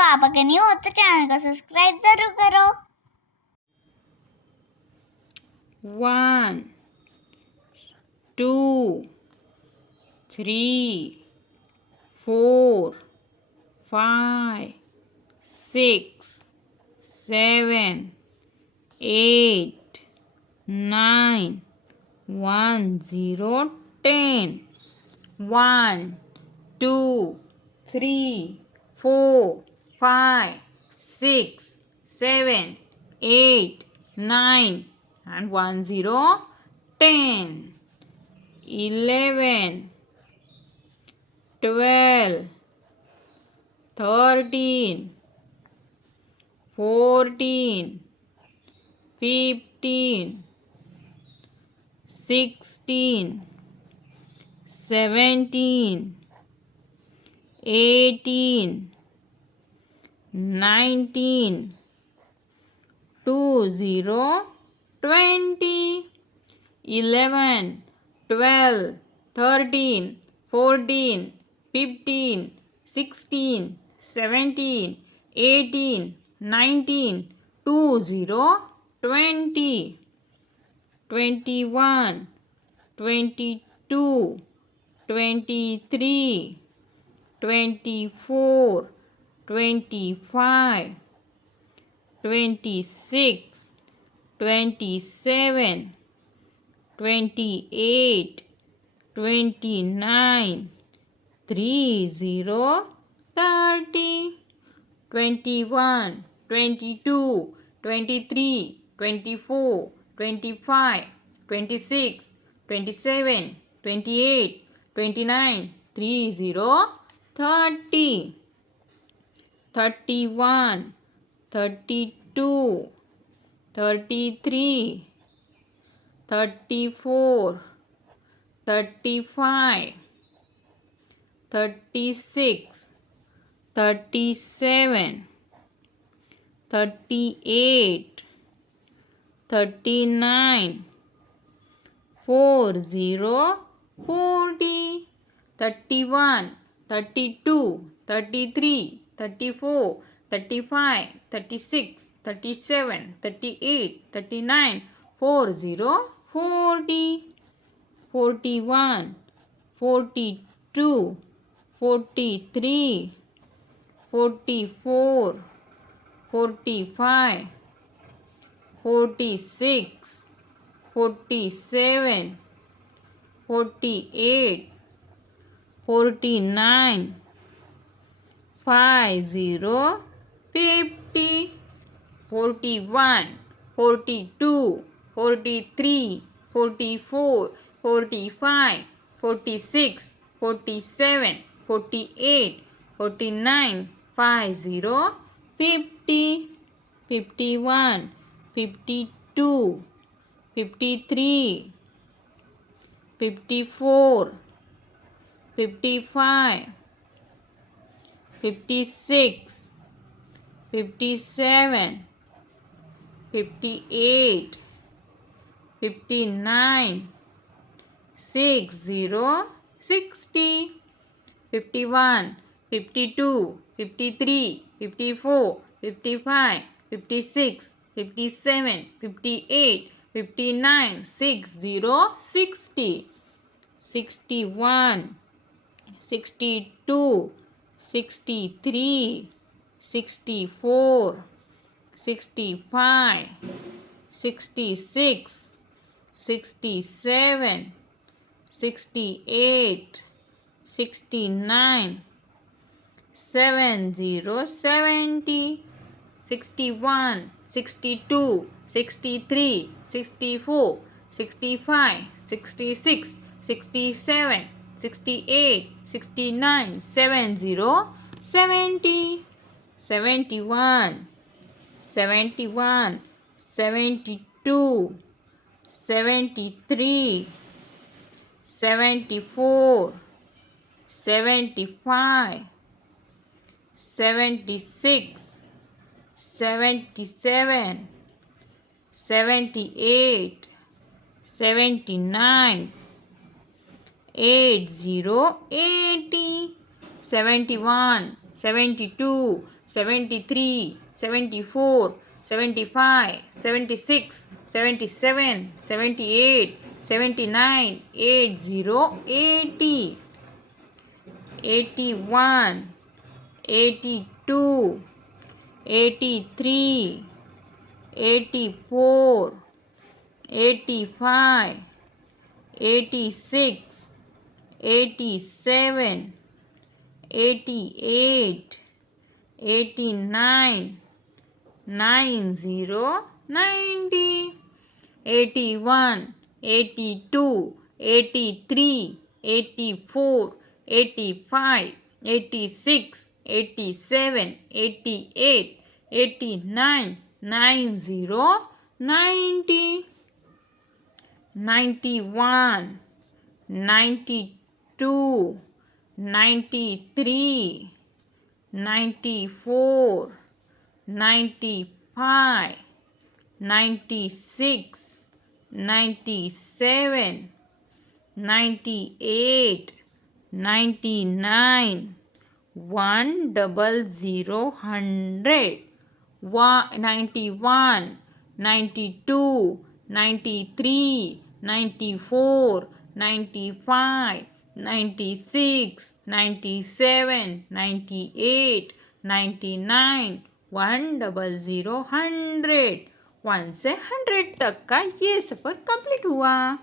आप अगर न्यू हो तो चैनल को सब्सक्राइब जरूर करो। 1 2 3 4 5 6 7 8 9 1 0 10 1 2 3 4 5 6 7 8 9 and 1 0 10 11 12 13 14 15 16 17 18 19 20 20 11 12 13 14 15 16 17 18 19 20 20 21 22 23 24 25 26 27 28 29 30 30 21 22 23 24 25 26 27 28 29 30 30 31 32 33 34 35 36 37 38 39 40 40 31 32 33 34 35 36 37 38 39 40 40 41 42 43 44 45 46 47 48 49 50 50 41 42 43 44 45 46 47 48 49 50 50 51 52 53 54 55 56 57 58 59 60 60 51 52 53 54 55 56 57 58 59 60 60 61 62 63 64 65 66 67 68 69 70 70 61 62 63 64 65 66 67 68 69 70 70 71 71 72 73 74 75 76 77 78 79 80 80 71 72, 73, 74, 75, 76, 77, 78, 79, 80, 80, 81, 82, 83, 84, 85, 86, 87, 88, 89, 90, 90, 81, 82, 83, 84, 85, 86, 87, 88, 89, 90, 90, 91, 92, 93, 94, 95, 96, 97, 98, 99, 100, 100, 91, 92, 93, 94, 95, 96, 97, 98, 99, 100, 100. 1 से 100 तक का ये सफ़र कंप्लीट हुआ।